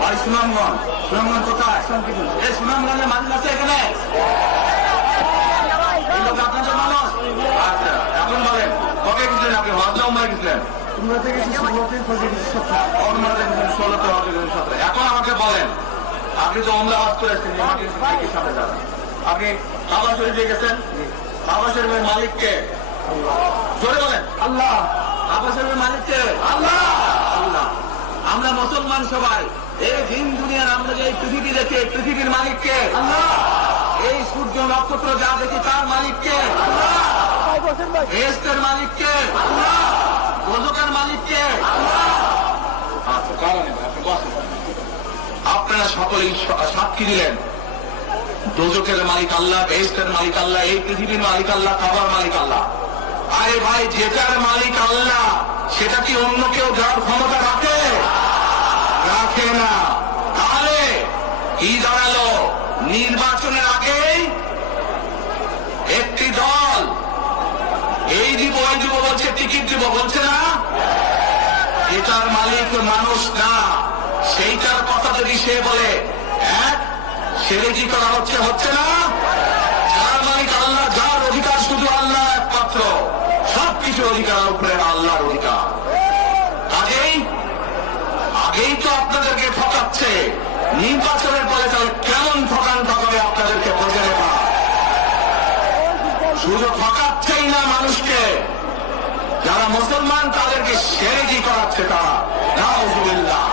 ভাই সুনামগঞ্জ। সুনামগঞ্জ কোথায়? এই সুনামগঞ্জে মানুষ আছে এখানে? এই লোক আপনাদের মানুষ? আচ্ছা, এখন বলেন কবে গেছিলেন আপনি? হজ উমরায় গেছিলেন? এখন আমাকে বলেন, আপনি তো উমরা হজ করেছেন, সাথে যাবেন, আপনি কাবা শরীফে গেছেন, কাবা শরীফের মালিককে জোরে বলেন আল্লাহ। কাবা শরীফের মালিককে আল্লাহ। আল্লাহ। আমরা মুসলমান সবাই এই দিন দুনিয়ার আমরা যে পৃথিবী দেখে পৃথিবীর মালিককে আল্লাহ। এই সূর্য নক্ষত্র যা দেখি তার মালিককে আল্লাহ। বেহেশতের মালিককে আল্লাহ। দোজখের মালিককে আল্লাহ। আচ্ছা, কারণ আপনারা সকলেই সাক্ষী দিলেন দোজখের মালিক আল্লাহ, বেহেশতের মালিক আল্লাহ, এই পৃথিবীর মালিক আল্লাহ, কাবার মালিক আল্লাহ। আরে ভাই, যেটার মালিক আল্লাহ সেটা কি অন্য কেউ যাওয়ার ক্ষমতা রাখে? রাখে না। তাহলে কি দাঁড়ালো? নির্বাচনের আগেই একটি দল এই দিব ওই দিব বলছে, টিকিট দিব বলছে না? এটার মালিক মানুষ না, সেইটার কথা যদি সে বলে এক সেরে কি করা হচ্ছে? হচ্ছে না? যার মালিক আল্লাহ, যার অধিকার শুধু আল্লাহ একমাত্র, সবকিছু অধিকার উপরে আল্লাহর অধিকার। আগেই তো আপনাদেরকে ঠকাচ্ছে, নির্বাচনের পরে তাহলে কেমন ঠকান ঠকাবে আপনাদেরকে বোঝে নেবা। শুধু ঠকাচ্ছেই না মানুষকে, যারা মুসলমান তাদেরকে সেরেকি করাচ্ছে তারা। নাউজুবিল্লাহ।